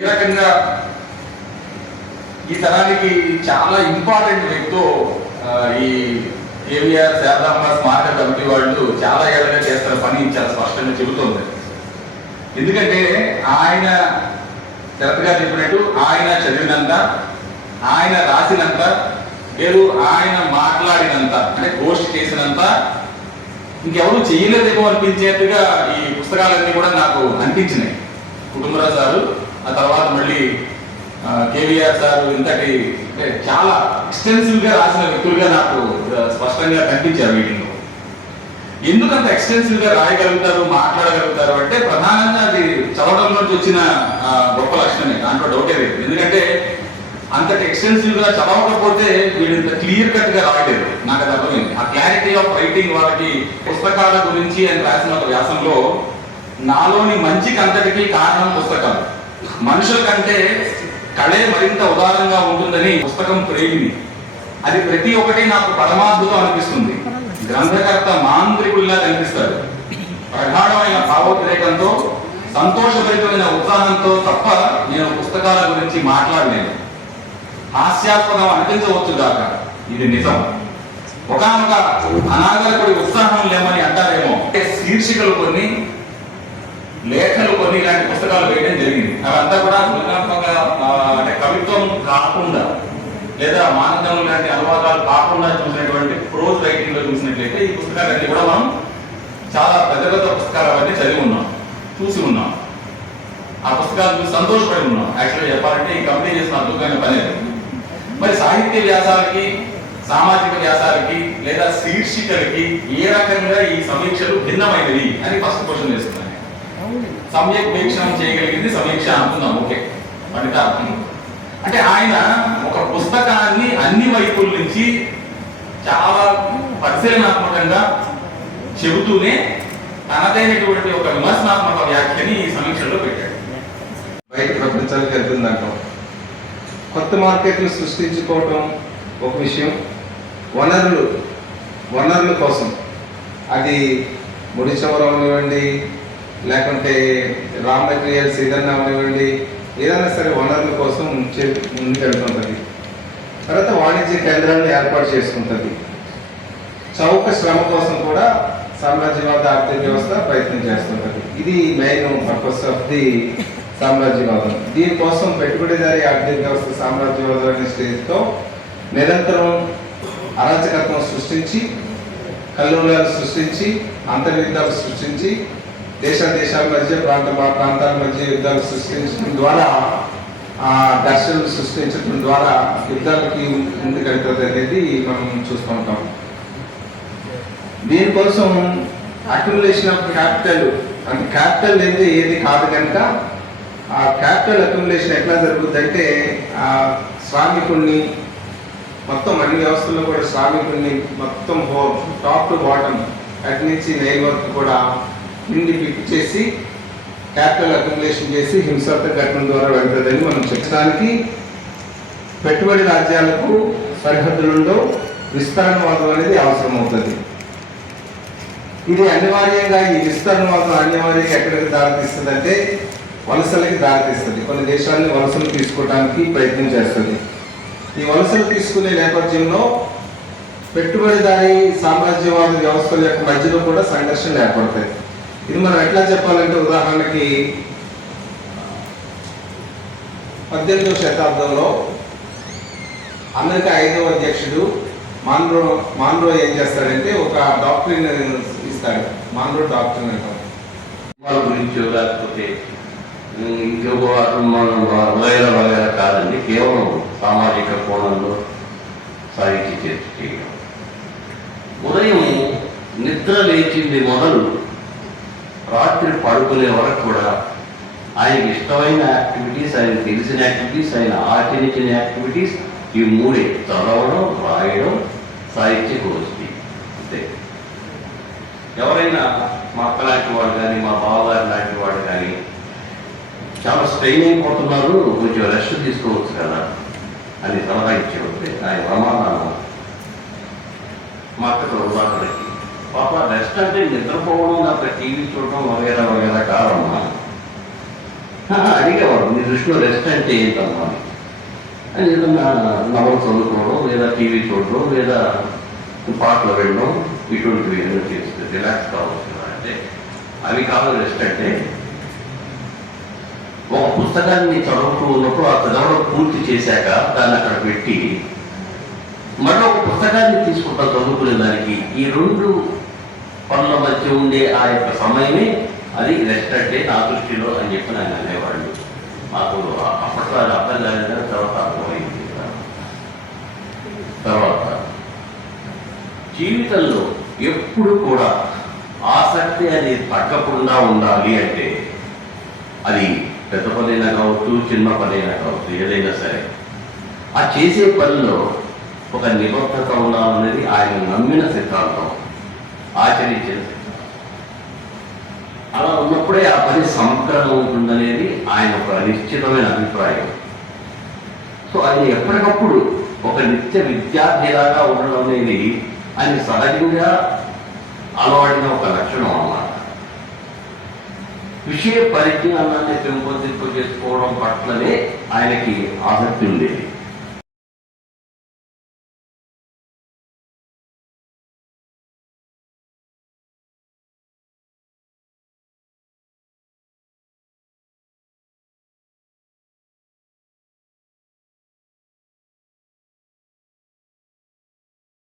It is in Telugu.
ఈ రకంగా ఈ తరానికి చాలా ఇంపార్టెంట్ వ్యక్తితో ఈ కేవీఆర్ శారదాంబ స్మారక కమిటీ వాళ్ళు చాలా ఏళ్ళగా చేస్తున్న పని చాలా స్పష్టంగా చెబుతోంది. ఎందుకంటే ఆయన కరెక్ట్గా చెప్పినట్టు ఆయన చదివినంత, ఆయన రాసినంత, లేదు ఆయన మాట్లాడినంత, అంటే గోష్ఠి చేసినంత ఇంకెవరు చేయలేదేమో అనిపించేట్టుగా ఈ పుస్తకాలన్నీ కూడా నాకు అనిపించినాయి. కుటుంబరావు సారు, ఆ తర్వాత మళ్ళీ కేవీఆర్ సారు ఇంతటి అంటే చాలా ఎక్స్టెన్సివ్గా రాసిన వ్యక్తులుగా నాకు స్పష్టంగా కనిపించారు వీటిలో. ఎందుకంత ఎక్స్టెన్సివ్గా రాయగలుగుతారు, మాట్లాడగలుగుతారు అంటే ప్రధానంగా అది చదవడం నుంచి వచ్చిన గొప్ప లక్షణమే, దాంట్లో డౌటే లేదు. ఎందుకంటే అంతటి ఎక్స్టెన్సివ్గా చదవకపోతే వీళ్ళు ఇంత క్లియర్ కట్గా రాయలేదు. నాకు అది అర్థమైంది. ఆ క్లారిటీ ఆఫ్ రైటింగ్ వాళ్ళకి పుస్తకాల గురించి అని రాసిన ఒక వ్యాసంలో నాలోని మంచికి అంతటికీ కారణం పుస్తకాలు, మనుషుల కంటే కళే మరింత ఉదారంగా ఉంటుందని పుస్తకం ప్రేమిని. అది ప్రతి ఒక్కటి నాకు పరమాద్భుతం అనిపిస్తుంది. గ్రంథకర్త మాంత్రికుల్లా కనిపిస్తాడు. ప్రగాఢమైన భావోద్రేకంతో, సంతోషభరితమైన ఉత్సాహంతో తప్ప నేను పుస్తకాల గురించి మాట్లాడలేను. హాస్యాస్పదం అనిపించవచ్చు దాకా ఇది నిజం. ఒకనొక అనాగరికుడి ఉత్సాహం లేమని అంటారేమో. శీర్షికలు కొన్ని, లేఖలు కొన్ని ఇలాంటి పుస్తకాలు వేయడం జరిగింది. అవంతా కూడా సృజనాత్మకంగా అంటే కవిత్వం కాకుండా లేదా మానవం లాంటి అనువాదాలు కాకుండా చూసినటువంటి ప్రోజ్ రైటింగ్ లో చూసినట్లయితే ఈ పుస్తకాలన్నీ కూడా మనం చాలా పెద్ద పెద్ద పుస్తకాలు అవన్నీ చదివి ఉన్నాం, చూసి ఉన్నాం. ఆ పుస్తకాలు చూసి సంతోషపడి ఉన్నాం. యాక్చువల్గా చెప్పాలంటే ఈ కంపెనీ చేసిన అద్భుతమైన పని. మరి సాహిత్య వ్యాసాలకి, సామాజిక వ్యాసాలకి లేదా శీర్షికలకి ఏ రకంగా ఈ సమీక్షలు భిన్నమైనవి అని ఫస్ట్ క్వశ్చన్ వేస్తున్నాను. సమ్యక్ వీక్షణం చేయగలిగింది సమీక్ష అనుకుందాం, ఓకే, ఫలితార్థం. అంటే ఆయన ఒక పుస్తకాన్ని అన్ని వైపుల నుంచి చాలా పరిశీలనాత్మకంగా చెబుతూనే తనదైనటువంటి ఒక విమర్శనాత్మక వ్యాఖ్యని ఈ సమీక్షలో పెట్టాడు. బయట ప్రపంచానికి వెళ్తుందంటాం. కొత్త మార్కెట్లు సృష్టించుకోవటం ఒక విషయం. వనరుల కోసం, అది ముడి చవరం అనివ్వండి, లేకుంటే రా మెటీరియల్స్ ఏదన్నా అనివ్వండి, ఏదైనా సరే వనరుల కోసం ముందుకెళ్తుంటుంది. తర్వాత వాణిజ్య కేంద్రాలను ఏర్పాటు చేసుకుంటుంది. చౌక శ్రమ కోసం కూడా సామ్రాజ్యవాద ఆర్థిక వ్యవస్థ ప్రయత్నం చేస్తుంటుంది. ఇది మెయిన్ పర్పస్ ఆఫ్ ది సామ్రాజ్యవాదం. దీనికోసం పెట్టుబడిదారీ ఆర్థిక వ్యవస్థ సామ్రాజ్యవాదం అనే స్టేజ్తో నిరంతరం అరాచకత్వం సృష్టించి, కల్లోలాలు సృష్టించి, అంతర్యుద్ధాలు సృష్టించి, దేశాల మధ్య ప్రాంతాల మధ్య యుద్ధాలు సృష్టించడం ద్వారా, ఘర్షణలు సృష్టించడం ద్వారా యుద్ధాలకి ముందుకెళ్తుంది అనేది మనం చూస్తూ ఉంటాం. దీనికోసం అక్యుములేషన్ ఆఫ్ క్యాపిటల్, అంటే క్యాపిటల్ అయితే ఏది కాదు కనుక ఆ క్యాపిటల్ అక్యుములేషన్ ఎట్లా జరుగుతుంది అంటే శ్రామికుడిని మొత్తం అన్ని వ్యవస్థల్లో కూడా శ్రామికుడిని మొత్తం టాప్ టు బాటమ్ అటు నుంచి నైల్ వరకు కూడా నిండి పిక్ చేసి క్యాపిటల్ అక్యుములేషన్ చేసి హింసాత్మక ఘటన ద్వారా వెళ్తుందని మనం చెప్పడానికి పెట్టుబడి రాజ్యాలకు సరిహద్దులలో విస్తరణవాదం అనేది అవసరం అవుతుంది. ఇది అనివార్యంగా, ఈ విస్తరణవాదం అనివార్యంగా ఎక్కడికి దారితీస్తుంది అంటే వలసలకి దారితీస్తుంది. కొన్ని దేశాలని వలసలు తీసుకోవడానికి ప్రయత్నం చేస్తుంది. ఈ వలసలు తీసుకునే నేపథ్యంలో పెట్టుబడిదారీ సామ్రాజ్యవాద వ్యవస్థల యొక్క మధ్యలో కూడా సంఘర్షణలు ఏర్పడతాయి. ఇది మనం ఎట్లా చెప్పాలంటే, ఉదాహరణకి 18వ శతాబ్దంలో అమెరికా 5వ అధ్యక్షుడు మాన్రో ఏం చేస్తాడంటే ఒక డాక్టరీని ఇస్తాడు. మాన్రో డాక్టరీని అంటాం. వాళ్ళ గురించి లేకపోతే ఇంకొక వగైరా కాదండి, కేవలం సామాజిక కోణంలో సాహిత్య చర్చ చేయడం. ఉదయం నిద్ర లేచింది మొదలు రాత్రి పడుకునే వరకు కూడా ఆయనకి ఇష్టమైన యాక్టివిటీస్, ఆయన తెలిసిన యాక్టివిటీస్, ఆయన ఆచరించిన యాక్టివిటీస్ ఈ మూడే: చదవడం, రాయడం, సాహిత్య గోష్ఠి. అంతే. ఎవరైనా మా అక్క లాంటి వాడు కానీ, మా బావగారు లాంటి వాడు కానీ చాలా స్ట్రెయిన్ అయిపోతున్నారు, కొంచెం రెస్ట్ తీసుకోవచ్చు కదా అని సలహా ఇచ్చేవారు. ఆయన ప్రమాణాలు మా అక్కతో ఉదాహరణకి, పాప రెస్ట్ అంటే నిద్రపోవడం, అక్కడ టీవీ చూడటం వగేరా కాదమ్మా. అడిగేవాడు, మీ దృష్టిలో రెస్ట్ అంటే ఏంటమ్మా అని. ఏదన్నా నవలు చదువుకోవడం, లేదా టీవీ చూడడం, లేదా పాటలు వినడం, ఇటువంటివి ఏదైనా చేస్తే రిలాక్స్ కావచ్చు అంటే అవి కాదు రెస్ట్ అంటే. ఒక పుస్తకాన్ని చదువుతూ ఉన్నప్పుడు ఆ చదవడం పూర్తి చేశాక దాన్ని అక్కడ పెట్టి మరో ఒక పుస్తకాన్ని తీసుకుంటా చదువుకునే దానికి ఈ రెండు పనుల మధ్య ఉండే ఆ యొక్క సమయమే అది రెస్ట్ అంటే నా దృష్టిలో అని చెప్పి నేను అనేవాళ్ళు. మాకు అప్పట్లో అది అర్థం కాలేదు, తర్వాత అర్థమైంది. తర్వాత జీవితంలో ఎప్పుడు కూడా ఆసక్తి అనేది తగ్గకుండా ఉండాలి అంటే అది పెద్ద పనైనా కావచ్చు, చిన్న పనైనా కావచ్చు, ఏదైనా సరే ఆ చేసే పనిలో ఒక నిబద్ధత ఉండాలనేది ఆయన నమ్మిన సిద్ధాంతం, ఆచరించిన సిద్ధాంతం. అలా ఉన్నప్పుడే ఆ పని సమగ్రంగా ఉంటుందనేది ఆయన ఒక నిశ్చితమైన అభిప్రాయం. సో ఆయన ఎప్పటికప్పుడు ఒక నిత్య విద్యార్థిలాగా ఉండడం అనేది ఆయన సహజంగా అలవాడిన ఒక లక్షణం అన్నమాట. విషయ పరిజ్ఞానాన్ని పెంపొందింపు చేసుకోవడం పట్లనే ఆయనకి ఆసక్తి ఉండేది.